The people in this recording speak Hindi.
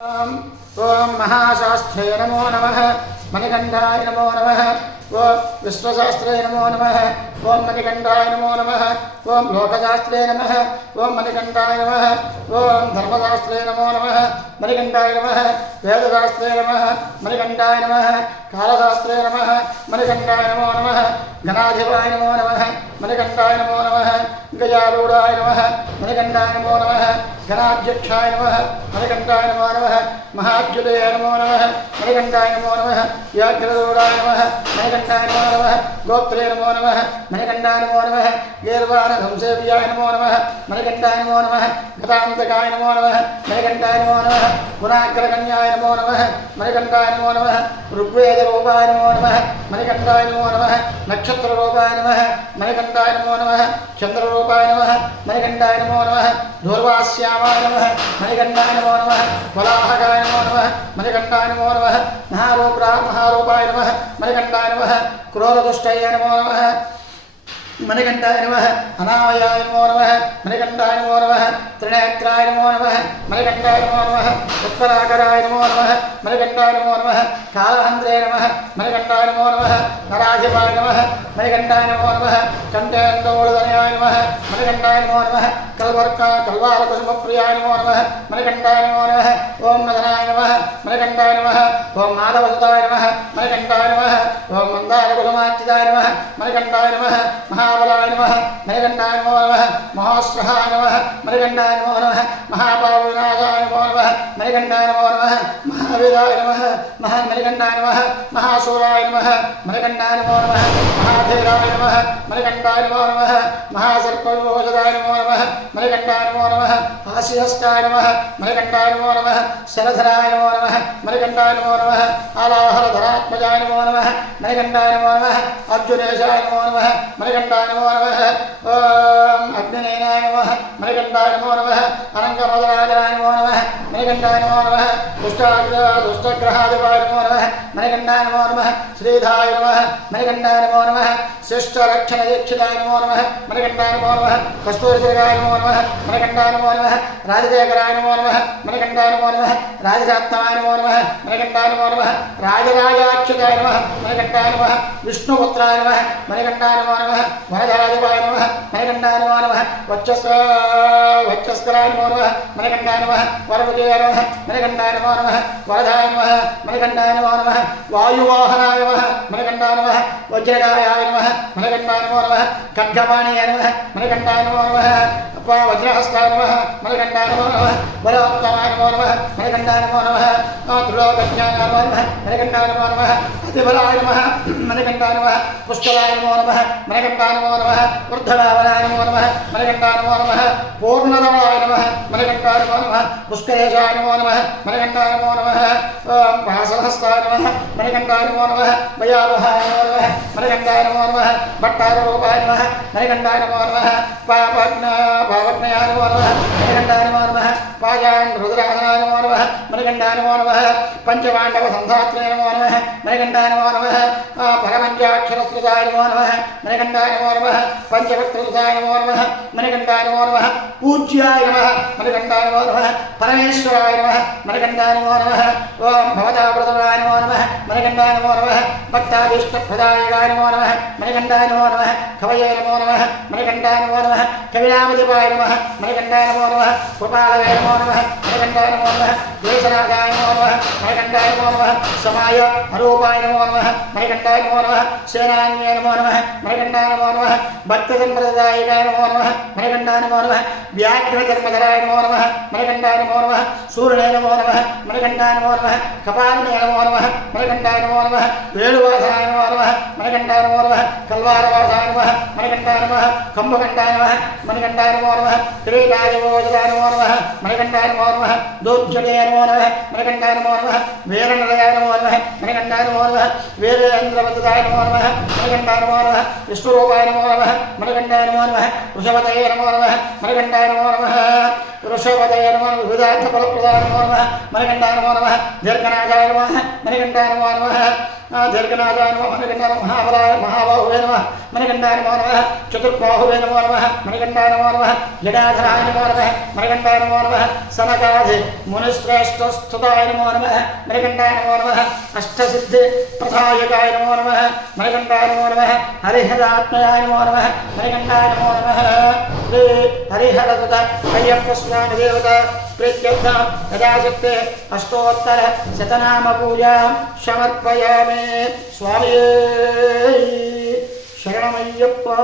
ओम महाशास्त्रे नमो नमः। मणिकंठाय नमो नमः। ओम विश्वशास्त्रे नमो नमः। ओम मणिकंठाय नमो नमः। ओम लोकशास्त्रे नमः। ओम मणिकंठाय नमः। ओम धर्मशास्त्रे नमो नमः। मणिकंठाय नमः। वेदशास्त्रे नमः। मणिकंठाय नमः। कालशास्त्रे नमः। मणिकंठाय नमो नमः। गणाधिपाय नमो नमः। मणिकंठाय नमो नमः। गजारूढ़ाय नमः। मणिकंठाय नमो नमः। गणाध्यक्षाय नमः। मणिकंठाय नमो नमः। महाच्युते नमो नमः। मणिकंठाय नमो नमः। व्याघ्ररूढ़ाय नमः। मणिकंठाय नमो नमः। गोत्रे नमो नमः। मणिकंठाय नमो नमः। गीर्वाणधंसेव्याय नमो नमः। मणिकंठाय नमो नमः। गतान्तकाय नमो नमः। मणिकंठाय नमो नमः। गुणाग्रगण्याय नमो नमः। मणिकंठाय नमो नमः। ऋग्वेदरूपाय नमो नमः। मणिकंठाय नमो नमः। नक्षत्ररूपाय नमः। मणिकंठाय नमो नमः। चंद्ररूपाय नमः। मणिकंठाय नमो नमः। धूर्वास्यामाय नमः। मणिकंठाय नमो नमः। वराहकाय नमो नमः। मणिकंठाय नमो नमः। महारूपाय नमः। मणिकंठाय नमः। क्रोधदुष्टये नमो नमः। मणिकंठाय नमः। अनामयाय नमो नमः। मणिकंठाय नमो नमः। त्रिनेत्राय नमो नमः। मणिकंठाय नमो नमः। उत्तराकराय नमो नमः। मणिकंठाय नमो नमः। कालहंत्रे नमः। मणिकंठाय नमो नमः। नराधिपाय नमः। मणिकंठाय नमो नमः। कंठेन्दोलधनाय नमः। मणिकंठाय नमो नमः। कल्वारकुसुमप्रियाय नमो नमः। मणिकंठाय नमो नमः। ओम नदनाय नमः। मणिकंठाय नमः। ओम माधवसुताय नमः। मणिकंठाय नमः। ओम मंदारकुसुमाच्युताय नमः। मणिकंठाय नमः। महाबलाय नमः। मणिकंठाय नमो नमः। महास्रहाय नमः। मणिकंठाय नमो नमः। महापावनाय नमो नमः। मणिकंठाय नमो नमः। महावीराय नमः। मणिकंठाय नमः। महासूराय नमः। मणिकंठाय नमो नमः। महाधीराय नमः। मणिकंठाय नमो नमः। महासर्पविभूषिताय नमो नमः। मणिकंठाय नमो नमः। हास्यहस्ताय नमः। मणिकंठाय नमो नमः। शरधराय नमो नमः। मणिकंठाय नमो नमः। आलाहलधरात्मजाय नमो नमः। मणिकंठाय नमो नमः। अर्जुनेशाय नमो नमः। मणिकंठाय नमो नमः। ओम अग्निनेनाय नमः। मणिकंठाय नमो नमः। अनंगमदराजनाय नमो नमः। मणिकंठाय नमो नमः। दुष्टग्रहाधिपाय नमो नमः। मणिकंठाय नमो नमः। श्रीधाय नमः। मणिकंठाय नमो नमः। शिष्टरक्षणदीक्षिताय नमो नमः। मणिकंठाय नमो नमः। कस्तूरिदीर्घाय नमो नमः। मणिकंठाय नमो नमः। राजशेखराय नमो नमः। मणिकंठाय नमो नमः। राजसात्माय नमो नमः। मणिकंठाय नमो नमः। राजराजाच्युताय नमः। मणिकंठाय नमः। विष्णुपुत्राय नमः। मणिकंठाय नमो नमः। वरदराधिपाय नमः। मणिकंठाय नमो नमः। वक्षस्कराय नमो नमः। मणिकंठाय नमः। वरविजयाय नमः। मणिकंठाय नमो नमः। वरदाय नमः। मणिकंठाय नमो नमः। वायुवाहनाय नमः। मणिकंठाय नमः। वज्रकायाय नमः। मणिकंठाय नमो नमः। खड्गपाणिये नमः। मणिकंठाय नमो नमः। वज्रहस्ताय नमः। मणिकंठाय नमो नमः। बलोत्तमाय नमो नमः। मणिकंठाय नमो नमः। त्रिलोकज्ञाय नमो नमः। मणिकंठाय नमो नमः। अतिबलाय नमः। मणिकंठाय नमः। पुष्कलाय नमो नमः। मणिकंठाय नमो नमः। ऊर्ध्वभावनाय नमो नमः। मणिकंठाय नमो नमः। पूर्णधवलाय नमः। मणिकंठाय नमो नमः। पुष्करेशाय नमो नमः। मणिकंठाय नमो नमः। ओम पाशहस्ताय नमः। मणिकंठाय नमो नमः। भयावहाय नमो नमः। मणिकंठाय नमो नमः। भट्टाररूपाय नमः। मणिकंठाय नमो नमः। पावज्ञाय नमो नमः। मणिकंठाय नमो नमः। पायान् रुद्रासनाय नमो नमः। मणिकंठाय नमो नमः। पंचपाण्डव संधात्रे नमो नमः। मणिकंठाय नमो नमः। परमञ्चाक्षरस्कृताय नमो नमः। मणिकंठाय नमो नमः। पंचवक्त्रसुताय नमो नमः। मणिकंठाय नमो नमः। पूज्याय नमः। मणिकंठाय नमो नमः। परमेश्वराय नमः। मणिकंठाय नमो नमः। ओम भवताप्रतमाय नमो नमः। मणिकंठाय नमो नमः। भक्ताभीष्टप्रदायकाय नमो नमः। मणिकंठाय नमो नमः। कवये नमो नमः। मणिकंठाय नमो नमः। कविनामधिपाय नमः। मणिकंठाय नमो नमः। कृपालवे नमो नमः। मणिकंठाय नमो नमः। द्वेषरागाय नमो नमः। मणिकंठाय नमो नमः। समाय अरूपाय नमो नमः। मणिकंठाय नमो नमः। सेनान्ये नमो नमः। मणिकंठाय नमो नमः। भक्तसंप्रदायकाय नमो नमः। मणिकंठाय नमो नमः। व्याघ्रधर्मधराय नमो नमः। मणिकंठाय नमो नमः। सूर्णे नमो नमः। मणिकंठाय नमो नमः। कपालिने नमो नमः। मणिकंठाय नमो नमः। वेणुवासाय नमो नमः। मणिकंठाय नमो नमः। कल्वारवासाय नमः। मणिकंठाय नमः। खम्भकंठाय नमः। मणिकंठाय नमो नमः। क्रीडादिवोजदाय नमो नमः। मणिकंठाय नमो नमः। दोज्जटे नमो नमः। मणिकंठाय नमो नमः। वीरनरयाय नमो नमः। मणिकंठाय नमो नमः। वीरेन्द्रवदताय नमो नमः। मणिकंठाय नमो नमः। विष्णुरूपाय नमो नमः। मणिकंठाय नमो नमः। वृषभतये नमो नमः। मणिकंठाय नमो नमः। वृषभदय नमः विविधार्थफलप्रदाय नमो नमः मणिकण्ठाय नमो नमः दीर्घनाथाय नमः मणिकण्ठाय नमो नमः दीर्घनाथाय नमः मणिकण्ठाय महाबलाय महाबाहुवे नमः मणिकण्ठाय नमो नमः चतुर्बाहुवे नमो नमः मणिकण्ठाय नमो नमः जटाधराय नमो नमः मणिकण्ठाय नमो नमः सनकाधि मुनिश्रेष्ठस्तुताय नमो नमः मणिकण्ठाय नमो नमः अष्टसिद्धि प्रदायकाय नमो नमः मणिकण्ठाय नमो नमः हरिहरात्मयाय नमो नमः मणिकण्ठाय नमो नमः श्री हरिहरसुत अय्यप्पस्वामी देवता प्रीत्यर्थं यथाशक्ते अष्टोत्तर शतनाम पूजां समर्पयामि स्वामी शरणमय्यप्पा